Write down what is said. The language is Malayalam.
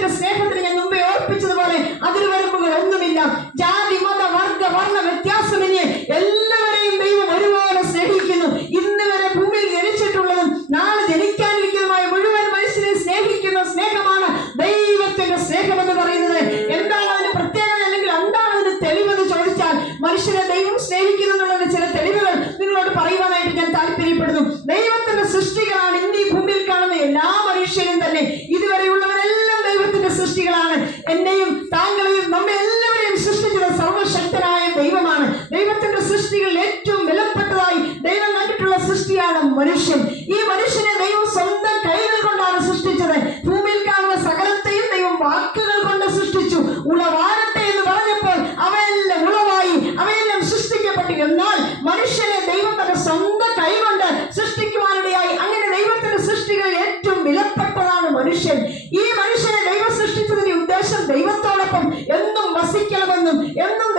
ദൈവത്തിന്റെ സ്നേഹത്തിന് ഞാൻ മുമ്പേ ഓർപ്പിച്ചതുപോലെ അതിർവരമ്പുകൾ ഒന്നുമില്ല. ജാതി, മത, വർഗ, വർണ്ണ വ്യത്യാസമന്യേ എല്ലാവരെയും ദൈവം ഒരുപോലെ സ്നേഹിക്കുന്നു. ഇന്ന് വരെ ഭൂമിയിൽ ജനിച്ചിട്ടുള്ളതും നാളെ ജനിക്കാനിരിക്കുന്നതുമായ മുഴുവൻ മനുഷ്യനെ സ്നേഹിക്കുന്ന സ്നേഹമാണ് ദൈവത്തിന്റെ സ്നേഹമെന്ന് പറയുന്നത്. എന്താണ് അതിന് പ്രത്യേകത, അല്ലെങ്കിൽ എന്താണ് അതിന് തെളിവെന്ന് ചോദിച്ചാൽ, മനുഷ്യനെ ദൈവം സ്നേഹിക്കുന്നു എന്നുള്ളതിന് ചില തെളിവുകൾ നിങ്ങളോട് പറയുവാനായിട്ട് ഞാൻ താല്പര്യപ്പെടുന്നു. ദൈവത്തിന്റെ സൃഷ്ടികളാണ് ഇന്ന് ഈ ഭൂമിയിൽ കാണുന്ന എല്ലാ മനുഷ്യരും തന്നെ. ഇതുവരെയുള്ളവരെല്ലാം ദൈവത്തിന്റെ സൃഷ്ടികളാണ്. എന്നെയും താങ്കളെയും നമ്മെ എല്ലാവരെയും സൃഷ്ടിച്ചത് സർവശക്തനായ ദൈവമാണ്. ദൈവത്തിന്റെ സൃഷ്ടികളിൽ ഏറ്റവും വിലപ്പെട്ടതായി ദൈവം കണ്ടിട്ടുള്ള സൃഷ്ടിയാണ് മനുഷ്യൻ. ഈ മനുഷ്യനെ ദൈവം സ്വന്തം കൈകൾ കൊണ്ടാണ് സൃഷ്ടിച്ചത്. ഭൂമിയിൽ കാണുന്ന സകലത്തെയും ദൈവം വാക്കുകൾ കൊണ്ട് സൃഷ്ടിച്ചു. ഉളവാകട്ടെ എന്ന് പറഞ്ഞപ്പോൾ അവയെല്ലാം ഉളവായി, അവയെല്ലാം സൃഷ്ടിക്കപ്പെട്ടു. എന്നാൽ മനുഷ്യനെ ദൈവം തന്റെ സ്വന്തം കൈ കൊണ്ട് സൃഷ്ടിക്കുവാനിടയായി. അങ്ങനെ ദൈവത്തിന്റെ സൃഷ്ടികളിൽ ഏറ്റവും വിലപ്പെട്ടതാണ് മനുഷ്യൻ. ഈ മനുഷ്യനെ ദൈവം സൃഷ്ടിച്ചതിന്റെ ഉദ്ദേശം ദൈവത്തോടൊപ്പം എന്നും വസിക്കണമെന്നും എന്നും